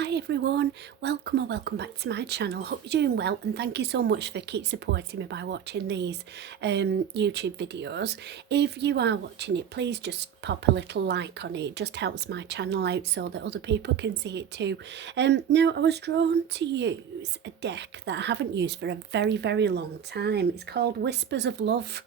Hi everyone, welcome or welcome back to my channel. Hope you're doing well and thank you so much for keep supporting me by watching these YouTube videos. If you are watching it, please just pop a little like on it. It just helps my channel out so that other people can see it too. Now I was drawn to use a deck that I haven't used for a very long time. It's called Whispers of Love,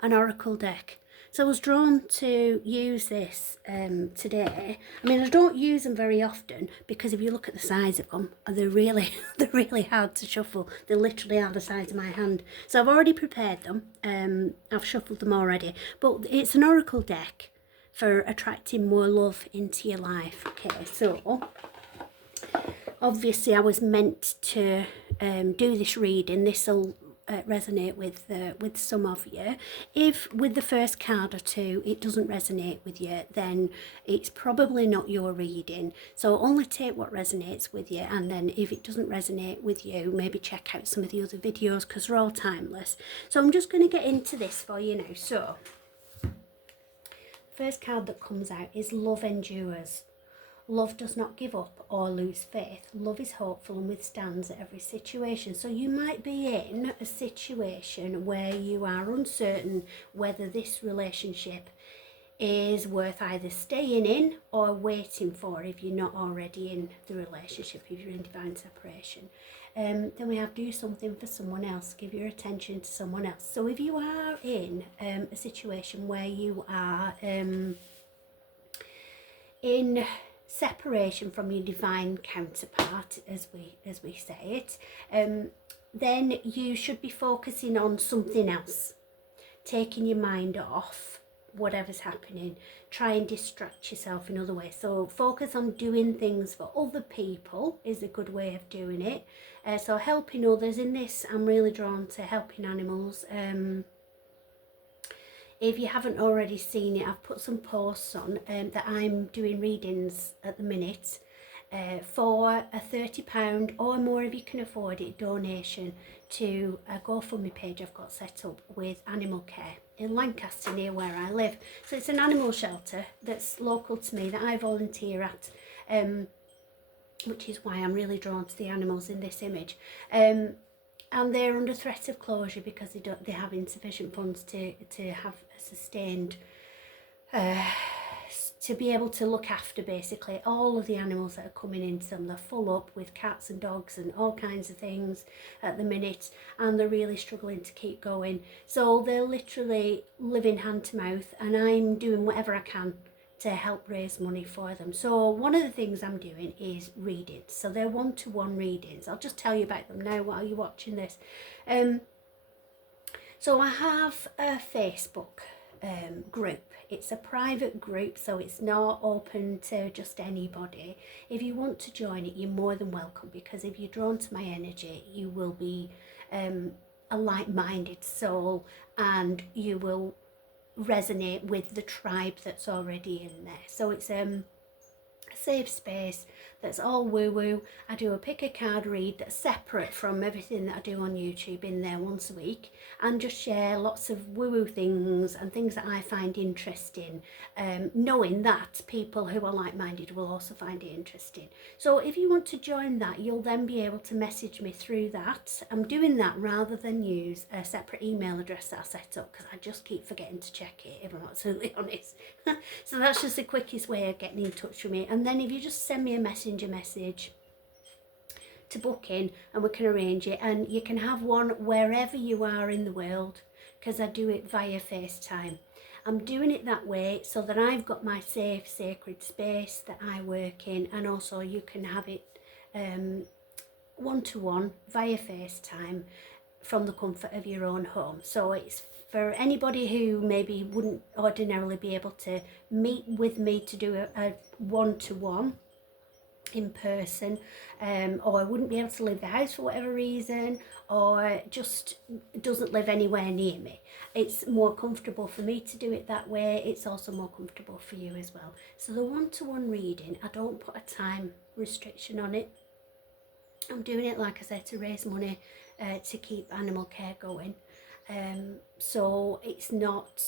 an oracle deck. So I was drawn to use this today. I mean, I don't use them very often because if you look at the size of them, they're really hard to shuffle. They literally are the size of my hand. So I've already prepared them. I've shuffled them already. But it's an oracle deck for attracting more love into your life. Okay, so obviously I was meant to do this reading. This will resonate with some of you. If with the first card or two it doesn't resonate with you, then it's probably not your reading. So only take what resonates with you, and then if it doesn't resonate with you, maybe check out some of the other videos because they're all timeless. So I'm just going to get into this for you now. So first card that comes out is Love Endures. Love does not give up or lose faith. Love is hopeful and withstands every situation. So you might be in a situation where you are uncertain whether this relationship is worth either staying in or waiting for if you're not already in the relationship, if you're in divine separation. Then we have do something for someone else, give your attention to someone else. So if you are in a situation where you are in separation from your divine counterpart, as we say it, then you should be focusing on something else, taking your mind off whatever's happening. Try and distract yourself in other ways. So focus on doing things for other people is a good way of doing it. So helping others. In this, I'm really drawn to helping animals. If you haven't already seen it, I've put some posts on that I'm doing readings at the minute for a £30 or more, if you can afford it, donation to a GoFundMe page I've got set up with animal care in Lancaster, near where I live. So it's an animal shelter that's local to me that I volunteer at, which is why I'm really drawn to the animals in this image. And they're under threat of closure because they have insufficient funds to have a sustained to be able to look after basically all of the animals that are coming into them. They're full up with cats and dogs and all kinds of things at the minute, and they're really struggling to keep going. So they're literally living hand to mouth, and I'm doing whatever I can to help raise money for them. So one of the things I'm doing is readings. So they're one-to-one readings. I'll just tell you about them now while you're watching this. So I have a Facebook group. It's a private group, so it's not open to just anybody. If you want to join it, you're more than welcome, because if you're drawn to my energy, you will be a like-minded soul, and you will resonate with the tribe that's already in there. So it's a safe space that's all woo-woo. I do a pick a card read that's separate from everything that I do on YouTube in there once a week, and just share lots of woo-woo things and things that I find interesting, knowing that people who are like-minded will also find it interesting. So if you want to join that, you'll then be able to message me through that. I'm doing that rather than use a separate email address that I set up, because I just keep forgetting to check it, if I'm absolutely honest. So that's just the quickest way of getting in touch with me. And then if you just send me a messenger message to book in, and we can arrange it, and you can have one wherever you are in the world, because I do it via FaceTime. I'm doing it that way so that I've got my safe, sacred space that I work in, and also you can have it one-to-one via FaceTime from the comfort of your own home. So it's for anybody who maybe wouldn't ordinarily be able to meet with me to do a one-to-one in person, or wouldn't be able to leave the house for whatever reason, or just doesn't live anywhere near me. It's more comfortable for me to do it that way. It's also more comfortable for you as well. So the one-to-one reading, I don't put a time restriction on it. I'm doing it, like I said, to raise money to keep animal care going. So it's not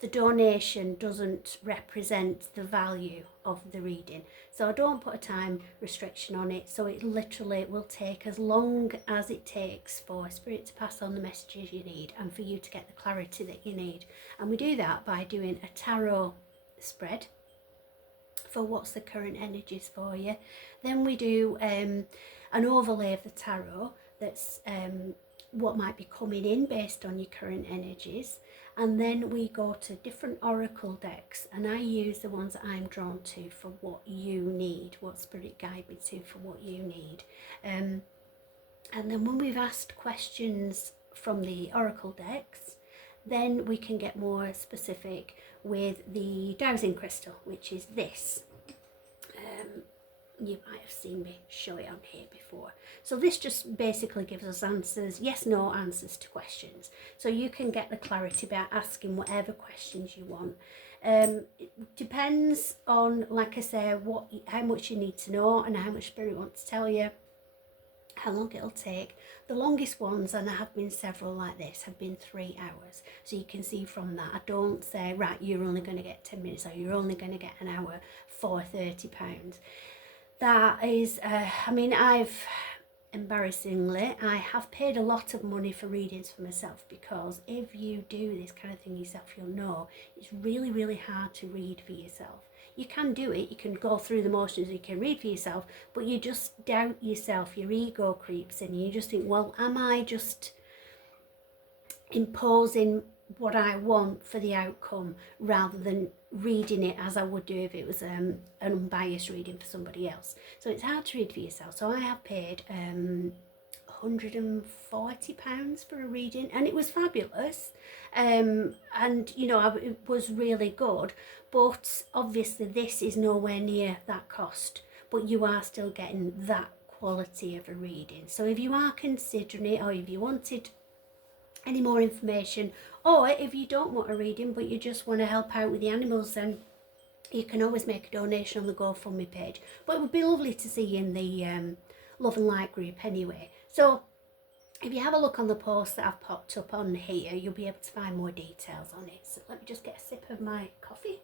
the donation doesn't represent the value of the reading. So I don't put a time restriction on it, so it literally will take as long as it takes for Spirit to pass on the messages you need and for you to get the clarity that you need. And we do that by doing a tarot spread for what's the current energies for you. Then we do an overlay of the tarot that's what might be coming in based on your current energies. And then we go to different oracle decks, and I use the ones that I'm drawn to for what you need, what Spirit guide me to for what you need. And then when we've asked questions from the oracle decks, then we can get more specific with the dowsing crystal, which is this. You might have seen me show it on here before. So this just basically gives us answers, yes, no answers to questions. So you can get the clarity by asking whatever questions you want. It depends on, like I say, how much you need to know and how much Spirit wants to tell you, how long it'll take. The longest ones, and there have been several like this, have been 3 hours. So you can see from that, I don't say, right, you're only going to get 10 minutes or you're only going to get an hour for £30. That is, embarrassingly, I have paid a lot of money for readings for myself, because if you do this kind of thing yourself, you'll know it's really, really hard to read for yourself. You can do it, you can go through the motions, you can read for yourself, but you just doubt yourself, your ego creeps in, and you just think, well, am I just imposing what I want for the outcome rather than reading it as I would do if it was an unbiased reading for somebody else. So it's hard to read for yourself. So I have paid £140 for a reading, and it was fabulous, and you know, it was really good, but obviously this is nowhere near that cost, but you are still getting that quality of a reading. So if you are considering it, or if you wanted any more information, or if you don't want a reading but you just want to help out with the animals, then you can always make a donation on the GoFundMe page. But it would be lovely to see you in the Love and Light group anyway. So if you have a look on the post that I've popped up on here, you'll be able to find more details on it. So let me just get a sip of my coffee.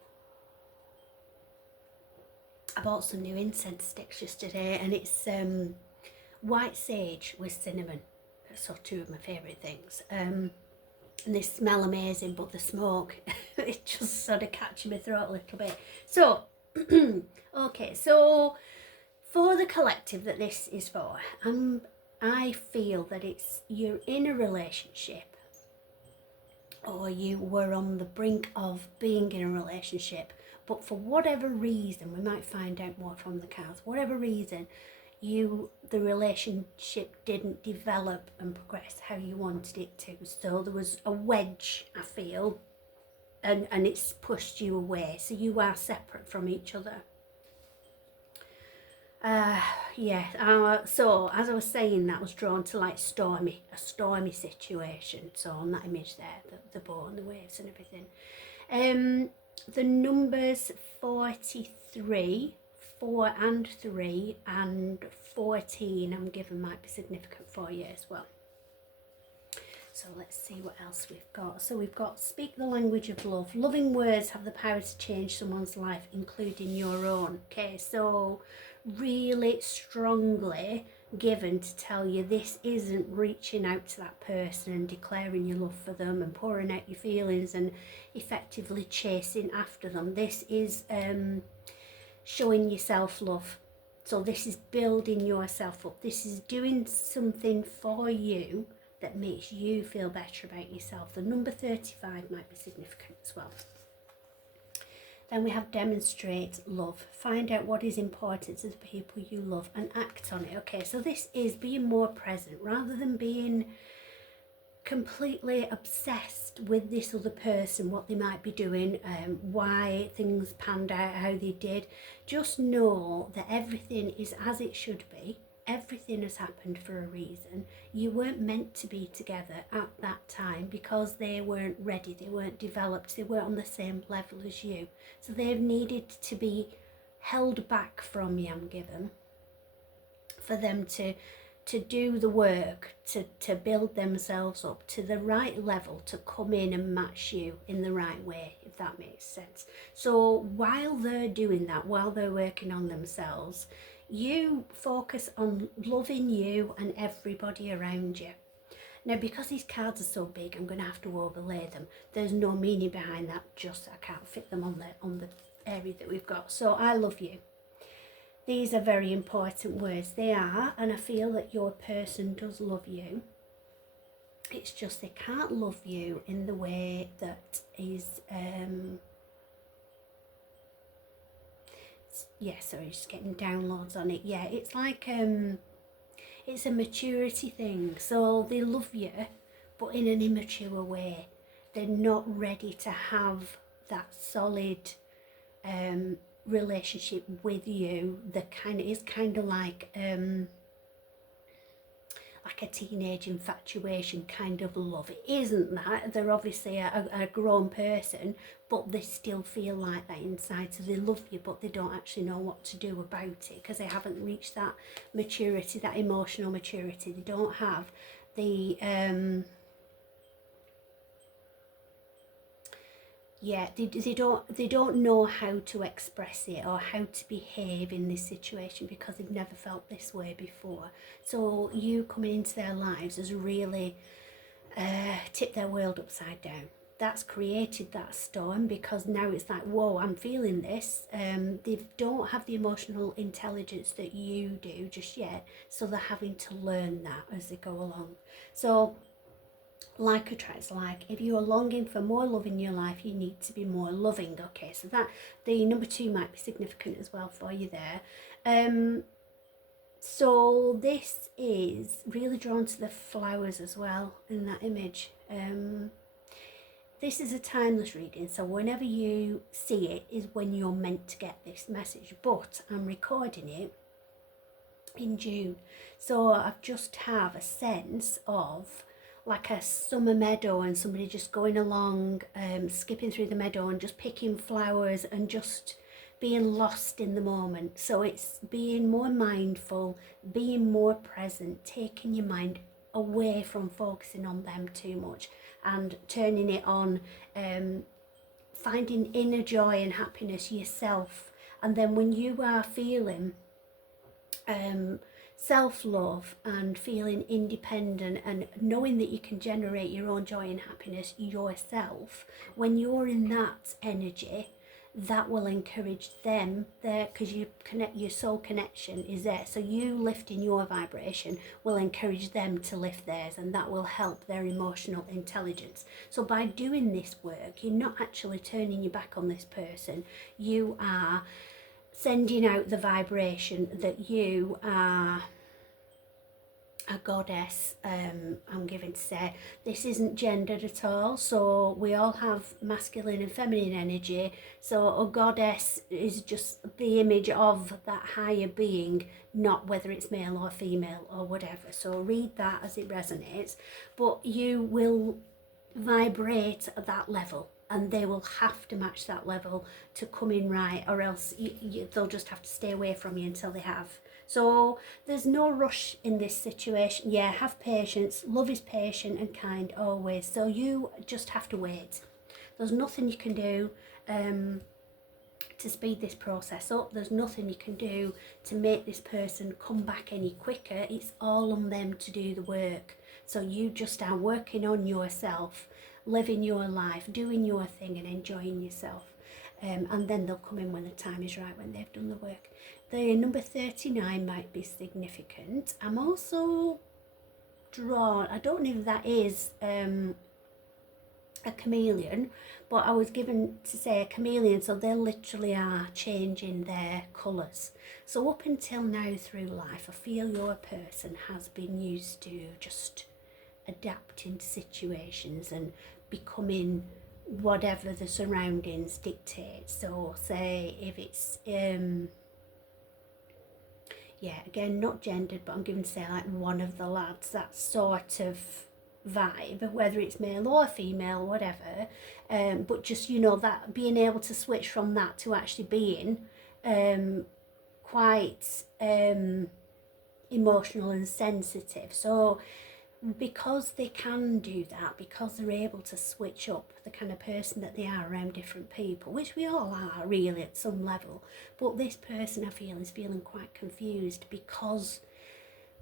I bought some new incense sticks yesterday, and it's white sage with cinnamon. So 2 of my favourite things. And they smell amazing, but the smoke, it just sort of catches my throat a little bit. So, okay, so for the collective that this is for, I feel that you're in a relationship, or you were on the brink of being in a relationship, but for whatever reason, we might find out more from the cards, whatever reason, the relationship didn't develop and progress how you wanted it to. So there was a wedge, I feel, and it's pushed you away. So you are separate from each other. So as I was saying, that was drawn to like a stormy situation. So on that image there, the boat and the waves and everything. The numbers 43, 4 and 3 and 14 I'm given might be significant for you as well. So let's see what else we've got. So we've got speak the language of love. Loving words have the power to change someone's life, including your own. Okay, so really strongly given to tell you this isn't reaching out to that person and declaring your love for them and pouring out your feelings and effectively chasing after them. This is showing yourself love. So this is building yourself up. This is doing something for you that makes you feel better about yourself. The number 35 might be significant as well. Then we have demonstrate love. Find out what is important to the people you love and act on it. Okay, so this is being more present rather than being completely obsessed with this other person, what they might be doing, why things panned out how they did. Just know that everything is as it should be. Everything has happened for a reason. You weren't meant to be together at that time because they weren't ready, they weren't developed, they weren't on the same level as you. So they've needed to be held back from you, I'm given, for them to to do the work, to build themselves up to the right level, to come in and match you in the right way, if that makes sense. So while they're doing that, while they're working on themselves, you focus on loving you and everybody around you. Now, because these cards are so big, I'm going to have to overlay them. There's no meaning behind that, just I can't fit them on the area that we've got. So I love you. These are very important words. They are, and I feel that your person does love you. It's just they can't love you in the way that is, yeah, sorry, just getting downloads on it. Yeah, it's like, it's a maturity thing. So they love you, but in an immature way. They're not ready to have that solid, relationship with you. The kind of is kind of like a teenage infatuation kind of love. It isn't that. They're obviously a grown person, but they still feel like that inside. So they love you, but they don't actually know what to do about it because they haven't reached that maturity, that emotional maturity. They don't have the yeah, they don't know how to express it or how to behave in this situation because they've never felt this way before. So you coming into their lives has really tipped their world upside down. That's created that storm because now it's like, whoa, I'm feeling this. They don't have the emotional intelligence that you do just yet, so they're having to learn that as they go along. So like attracts like. If you are longing for more love in your life, you need to be more loving. Okay, so that the number 2 might be significant as well for you there. So this is really drawn to the flowers as well in that image. This is a timeless reading, so whenever you see it is when you're meant to get this message, but I'm recording it in June, so I just have a sense of like a summer meadow and somebody just going along, skipping through the meadow and just picking flowers and just being lost in the moment. So it's being more mindful, being more present, taking your mind away from focusing on them too much and turning it on, finding inner joy and happiness yourself. And then when you are feeling self-love and feeling independent and knowing that you can generate your own joy and happiness yourself, when you're in that energy, that will encourage them there because your soul connection is there. So you lifting your vibration will encourage them to lift theirs, and that will help their emotional intelligence. So by doing this work, you're not actually turning your back on this person. You are sending out the vibration that you are a goddess. I'm given to say this isn't gendered at all, so we all have masculine and feminine energy. So a goddess is just the image of that higher being, not whether it's male or female or whatever. So read that as it resonates, but you will vibrate at that level and they will have to match that level to come in right, or else they'll just have to stay away from you until they have. So there's no rush in this situation. Yeah, have patience. Love is patient and kind always. So you just have to wait. There's nothing you can do to speed this process up. There's nothing you can do to make this person come back any quicker. It's all on them to do the work. So you just are working on yourself, living your life, doing your thing and enjoying yourself. And then they'll come in when the time is right, when they've done the work. The number 39 might be significant. I'm also drawn, I don't know if that is a chameleon, but I was given to say a chameleon, so they literally are changing their colours. So up until now through life, I feel your person has been used to just adapting to situations and becoming whatever the surroundings dictate. So say if it's yeah, again, not gendered, but I'm given to say like one of the lads, that sort of vibe, whether it's male or female, whatever, but just, you know, that being able to switch from that to actually being quite emotional and sensitive. So because they can do that, because they're able to switch up the kind of person that they are around different people, which we all are really at some level, but this person I feel is feeling quite confused because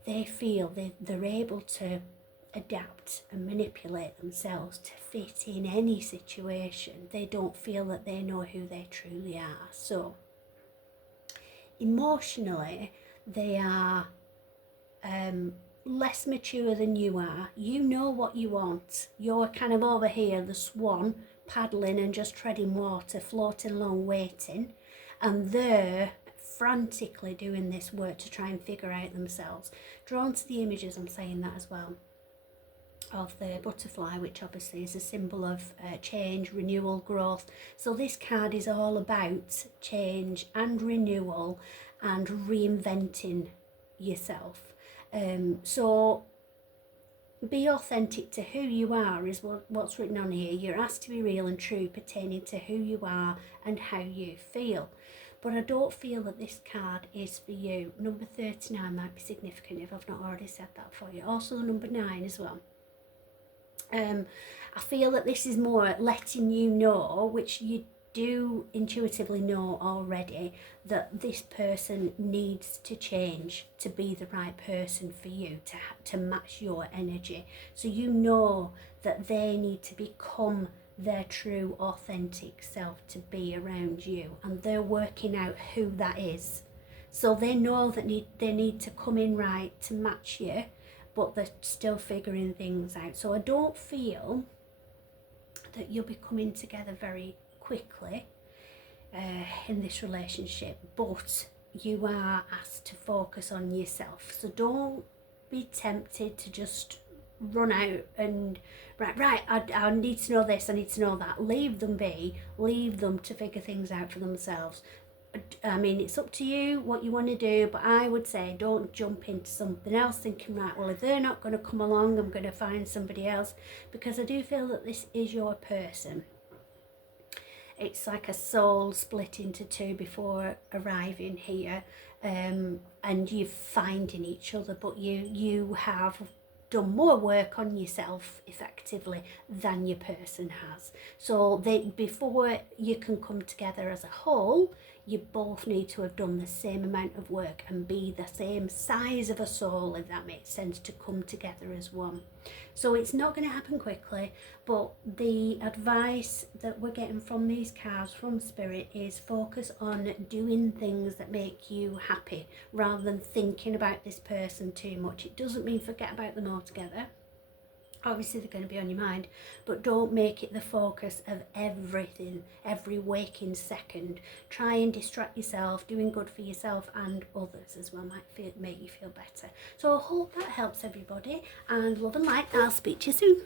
they feel they're able to adapt and manipulate themselves to fit in any situation. They don't feel that they know who they truly are. So emotionally, they are less mature than you are. You know what you want. You're kind of over here, the swan, paddling and just treading water, floating along, waiting. And they're frantically doing this work to try and figure out themselves. Drawn to the images, I'm saying that as well, of the butterfly, which obviously is a symbol of change, renewal, growth. So this card is all about change and renewal and reinventing yourself. So be authentic to who you are is what's written on here. You're asked to be real and true pertaining to who you are and how you feel. But I don't feel that this card is for you. Number 39 might be significant if I've not already said that for you. Also the number 9 as well. I feel that this is more letting you know, which you do intuitively know already, that this person needs to change to be the right person for you, to match your energy. So you know that they need to become their true authentic self to be around you, and they're working out who that is. So they know that they need to come in right to match you, but they're still figuring things out. So I don't feel that you'll be coming together very quickly in this relationship, but you are asked to focus on yourself. So don't be tempted to just run out and I need to know this, I need to know that. Leave them be, leave them to figure things out for themselves. I mean, it's up to you what you want to do, but I would say don't jump into something else thinking, right, well, if they're not going to come along, I'm going to find somebody else, because I do feel that this is your person. It's like a soul split into two before arriving here, and you're finding each other, but you have done more work on yourself effectively than your person has. So before you can come together as a whole, you both need to have done the same amount of work and be the same size of a soul, if that makes sense, to come together as one. So it's not going to happen quickly, but the advice that we're getting from these cards, from Spirit, is focus on doing things that make you happy rather than thinking about this person too much. It doesn't mean forget about them altogether. Obviously they're going to be on your mind, but don't make it the focus of everything, every waking second. Try and distract yourself. Doing good for yourself and others as well might make you feel better. So I hope that helps everybody, and love and light. I'll speak to you soon.